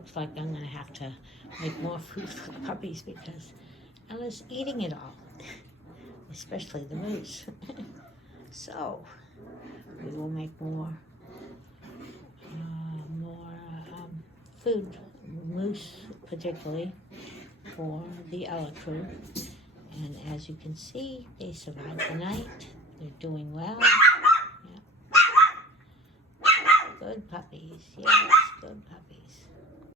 Looks like I'm going to have to make more food for the puppies because Ella's eating it all, especially the moose. So we will make more food, moose particularly, for the Ella crew. And as you can see, they survived the night. They're doing well. Yeah. Good puppies. Yes, good puppies.